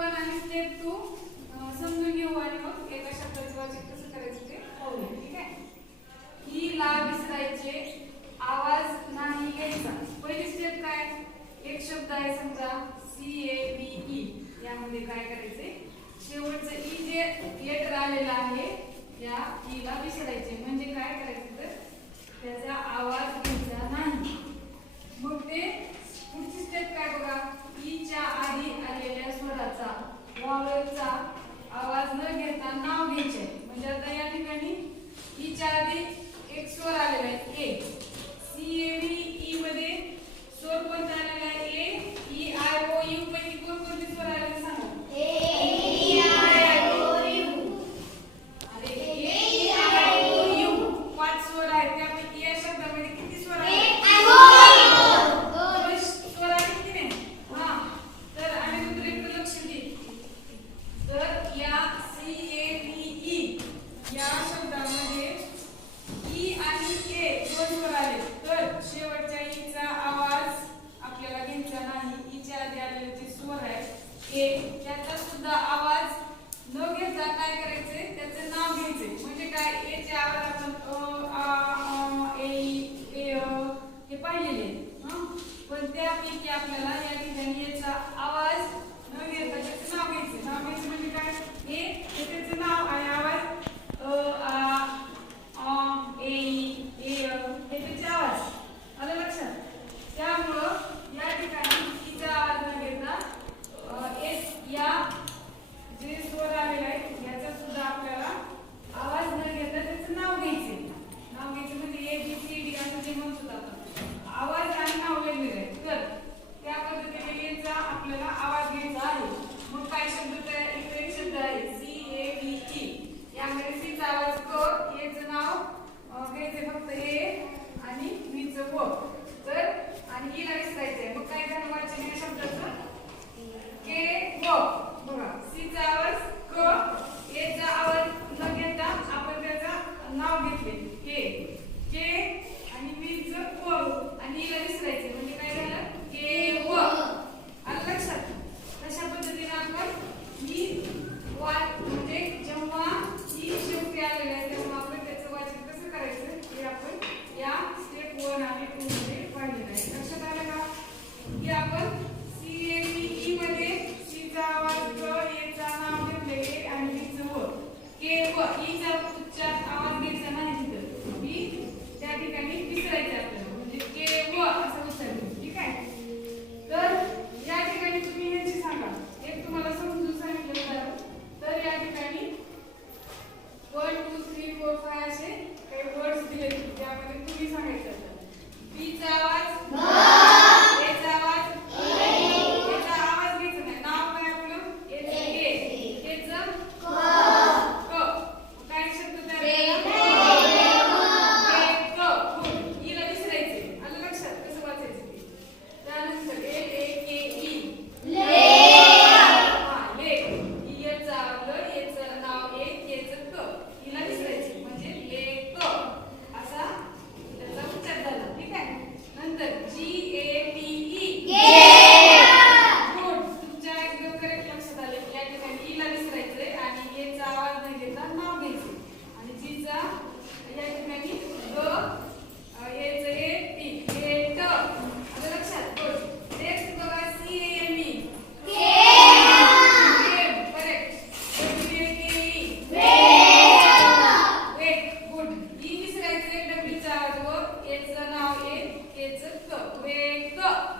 1 आणि स्टेप 2 समजून घेऊ आणि मग एका शब्दाचे वाचन कसं करायचं ते पाहूया. ठीक आहे. ही ला विसरायचे, आवाज नाही घ्यायचा. पहिली स्टेप काय? एक शब्द आहे समजा CABE, यामध्ये काय करायचे? शेवटचं ई जे लेटर आलेलं आहे या ई ला विसरायचे. म्हणजे काय करायचं? तर त्याचा आवाज घ्यायचा नाही. मग ते पुढची स्टेप काय बघा? ई च्या आधी आलेल्या स्वराचा वॉवेलचा आवाज न घेता नाव घ्यायचे. म्हणजे आता या ठिकाणी ई च्या आधी एक स्वर आलेला आहे ए. CABE मध्ये स्वर कोणता आलेला आहे? ए, ई, आय, ओ, यू पैकी कोणते स्वर आलेले सांगा? त्याचा सुद्धा आवाज न घेता काय करायचे? त्याचं नाव घ्यायचे. म्हणजे काय? ए चे आवाज आपण अ, ए, ए, हे पाहिलेले. पण त्यापैकी आपल्याला या ठिकाणी याचा आवाज न घेता त्याचं नाव घ्यायचे. नाव घ्यायचे म्हणजे काय? ए हे त्याचं नाव आणि आवाज ए, ए, हे त्याचे आवाज. आलं लक्षात? त्यामुळं या ठिकाणी तिचा आवाज न घेता या जे स्वर आलेले आहेत याचा सुद्धा आपल्याला आवाज न घेता त्याचं नाव घ्यायचे. नाव घ्यायचे म्हणजे ABCD असं जे म्हणतो आपण. आवाज आणि नाव वेगवेगळे. तर त्या पद्धतीने याचा आपल्याला आवाज घ्यायचा आहे. मग काय शब्द तयार? इथे एक शब्द आहे CABE. यामध्ये C चा आवाज क, ए चं नाव घ्यायचे फक्त ए आणि B चं व. तर आणि ई ला विसरायचंय. मग काय झालं वाचन या शब्दाचं? के व. बघा, सी चा आवाज क, ए चा आवाज न घेता आपण त्याचं नाव घेतले के आणि बी चं व आणि ई ला विसरायचे. म्हणजे काय झालं? के व. आलं लक्षात? तशा पद्धतीने आपण ई म्हणजे जेव्हा ई शेवटी आलेले आहे तेव्हा आपण त्याचं वाचन कसं करायचं हे आपण या स्टेप 1 आणि 2 मध्ये पाहिलेलं आहे. लक्षात आलं का? की आपण CABE मध्ये सी चा आवाज क, ए चा नाव घेतले ए आणि बी चं व. के व. ई चा उच्चार आवाज घ्यायचा नाही तिथं. बी त्या ठिकाणी विसरायचं आपल्याला. म्हणजे के व असं उच्चार. ठीक आहे? तर या ठिकाणी तुम्ही याची सांगा. एक तुम्हाला समजून सांगितलं तर या ठिकाणी 1 2 3 4 5 असे काही वर्ड्स दिले. त्यामध्ये तुम्ही सांगायचं. बी चा आवाज ग.